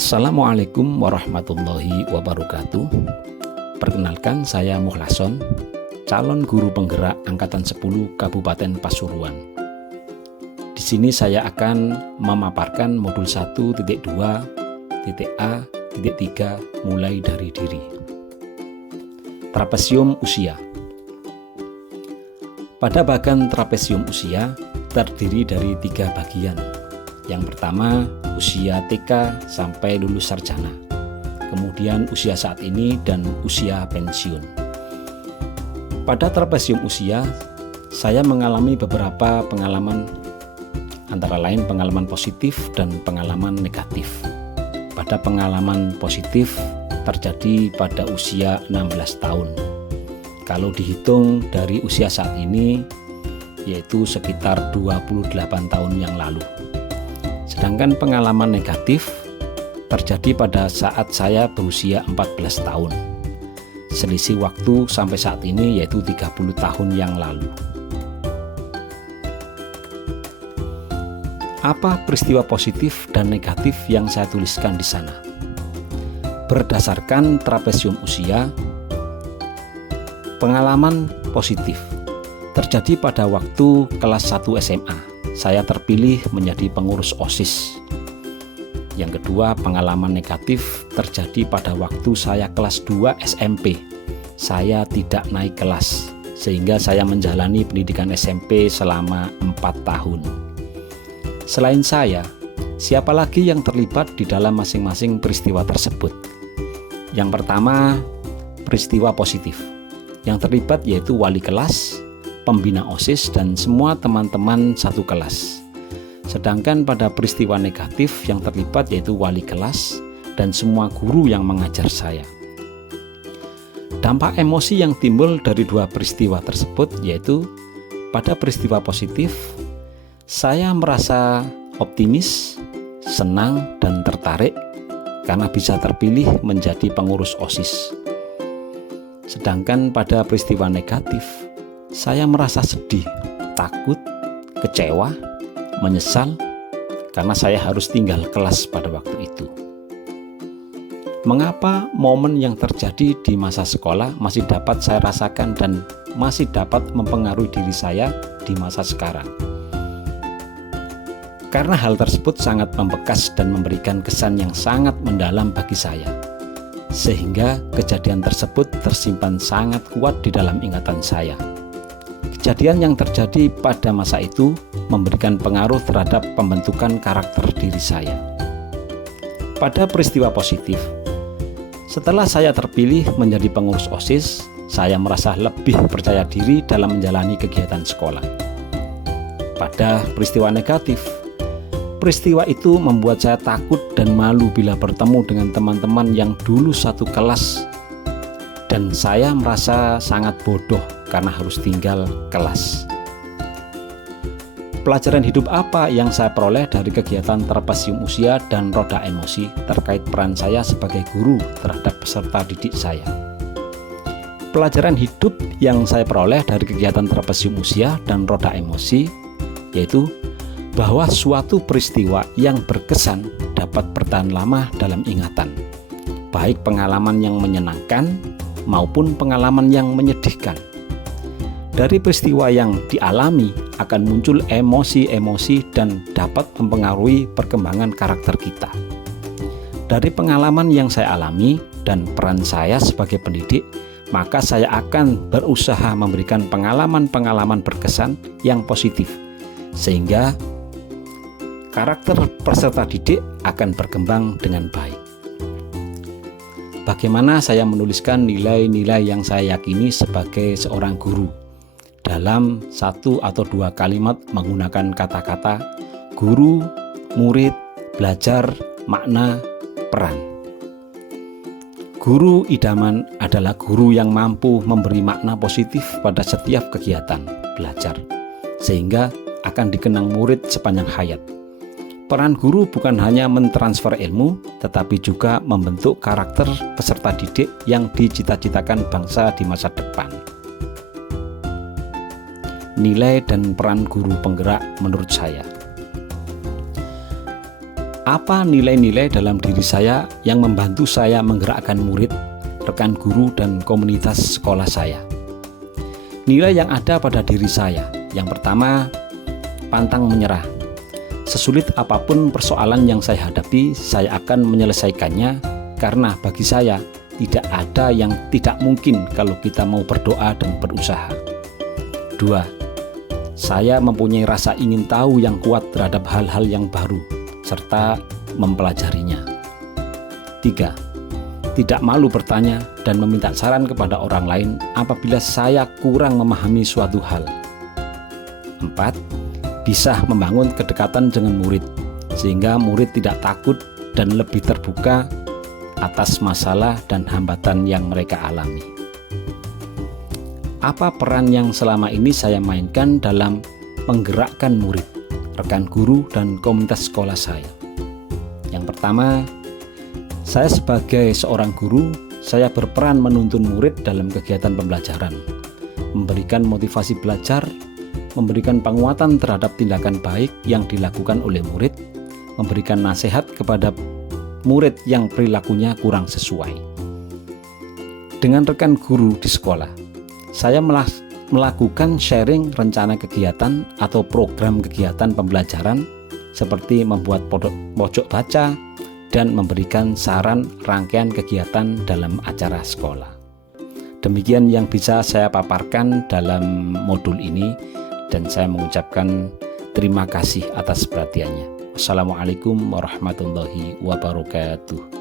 Assalamualaikum warahmatullahi wabarakatuh. Perkenalkan, saya Mukhlason, calon guru penggerak angkatan 10 Kabupaten Pasuruan. Di sini saya akan memaparkan modul 1.2.A.3 mulai dari diri. Trapesium usia. Pada bagan trapesium usia terdiri dari 3 bagian. Yang pertama, usia TK sampai lulus sarjana, kemudian usia saat ini, dan usia pensiun. Pada trapesium usia, saya mengalami beberapa pengalaman, antara lain pengalaman positif dan pengalaman negatif. Pada pengalaman positif terjadi pada usia 16 tahun. Kalau dihitung dari usia saat ini, yaitu sekitar 28 tahun yang lalu. Sedangkan pengalaman negatif terjadi pada saat saya berusia 14 tahun. Selisih waktu sampai saat ini yaitu 30 tahun yang lalu. Apa peristiwa positif dan negatif yang saya tuliskan di sana? Berdasarkan trapesium usia, pengalaman positif terjadi pada waktu kelas 1 SMA. Saya terpilih menjadi pengurus OSIS. Yang kedua, pengalaman negatif terjadi pada waktu saya kelas 2 SMP. Saya tidak naik kelas, sehingga saya menjalani pendidikan SMP selama 4 tahun. Selain saya, siapa lagi yang terlibat di dalam masing-masing peristiwa tersebut? Yang pertama, peristiwa positif. Yang terlibat yaitu wali kelas, pembina OSIS, dan semua teman-teman satu kelas. Sedangkan pada peristiwa negatif yang terlibat yaitu wali kelas dan semua guru yang mengajar saya. Dampak emosi yang timbul dari dua peristiwa tersebut yaitu pada peristiwa positif, saya merasa optimis, senang, dan tertarik karena bisa terpilih menjadi pengurus OSIS. Sedangkan pada peristiwa negatif, saya merasa sedih, takut, kecewa, menyesal karena saya harus tinggal kelas pada waktu itu. Mengapa momen yang terjadi di masa sekolah masih dapat saya rasakan dan masih dapat mempengaruhi diri saya di masa sekarang? Karena hal tersebut sangat membekas dan memberikan kesan yang sangat mendalam bagi saya, sehingga kejadian tersebut tersimpan sangat kuat di dalam ingatan saya. Kejadian yang terjadi pada masa itu memberikan pengaruh terhadap pembentukan karakter diri saya. Pada peristiwa positif, setelah saya terpilih menjadi pengurus OSIS, saya merasa lebih percaya diri dalam menjalani kegiatan sekolah. Pada peristiwa negatif, peristiwa itu membuat saya takut dan malu bila bertemu dengan teman-teman yang dulu satu kelas, dan saya merasa sangat bodoh karena harus tinggal kelas. Pelajaran hidup apa yang saya peroleh dari kegiatan trapesium usia dan roda emosi terkait peran saya sebagai guru terhadap peserta didik saya? Pelajaran hidup yang saya peroleh dari kegiatan trapesium usia dan roda emosi yaitu bahwa suatu peristiwa yang berkesan dapat bertahan lama dalam ingatan, baik pengalaman yang menyenangkan maupun pengalaman yang menyedihkan. Dari peristiwa yang dialami akan muncul emosi-emosi dan dapat mempengaruhi perkembangan karakter kita. Dari pengalaman yang saya alami dan peran saya sebagai pendidik, maka saya akan berusaha memberikan pengalaman-pengalaman berkesan yang positif, sehingga karakter peserta didik akan berkembang dengan baik. Bagaimana saya menuliskan nilai-nilai yang saya yakini sebagai seorang guru? Dalam 1 atau 2 kalimat menggunakan kata-kata guru, murid, belajar, makna, peran. Guru idaman adalah guru yang mampu memberi makna positif pada setiap kegiatan belajar, sehingga akan dikenang murid sepanjang hayat. Peran guru bukan hanya mentransfer ilmu, tetapi juga membentuk karakter peserta didik yang dicita-citakan bangsa di masa depan. Nilai dan peran guru penggerak menurut saya. Apa nilai-nilai dalam diri saya yang membantu saya menggerakkan murid, rekan guru, dan komunitas sekolah saya? Nilai yang ada pada diri saya, yang pertama, pantang menyerah. Sesulit apapun persoalan yang saya hadapi, saya akan menyelesaikannya, karena bagi saya tidak ada yang tidak mungkin kalau kita mau berdoa dan berusaha. 2. Saya mempunyai rasa ingin tahu yang kuat terhadap hal-hal yang baru, serta mempelajarinya. 3. Tidak malu bertanya dan meminta saran kepada orang lain apabila saya kurang memahami suatu hal. 4. Bisa membangun kedekatan dengan murid, sehingga murid tidak takut dan lebih terbuka atas masalah dan hambatan yang mereka alami. Apa peran yang selama ini saya mainkan dalam menggerakkan murid, rekan guru, dan komunitas sekolah saya? Yang pertama, saya sebagai seorang guru, saya berperan menuntun murid dalam kegiatan pembelajaran, memberikan motivasi belajar, memberikan penguatan terhadap tindakan baik yang dilakukan oleh murid, memberikan nasihat kepada murid yang perilakunya kurang sesuai. Dengan rekan guru di sekolah, saya melakukan sharing rencana kegiatan atau program kegiatan pembelajaran seperti membuat pojok baca dan memberikan saran rangkaian kegiatan dalam acara sekolah. Demikian yang bisa saya paparkan dalam modul ini, dan saya mengucapkan terima kasih atas perhatiannya. Wassalamualaikum warahmatullahi wabarakatuh.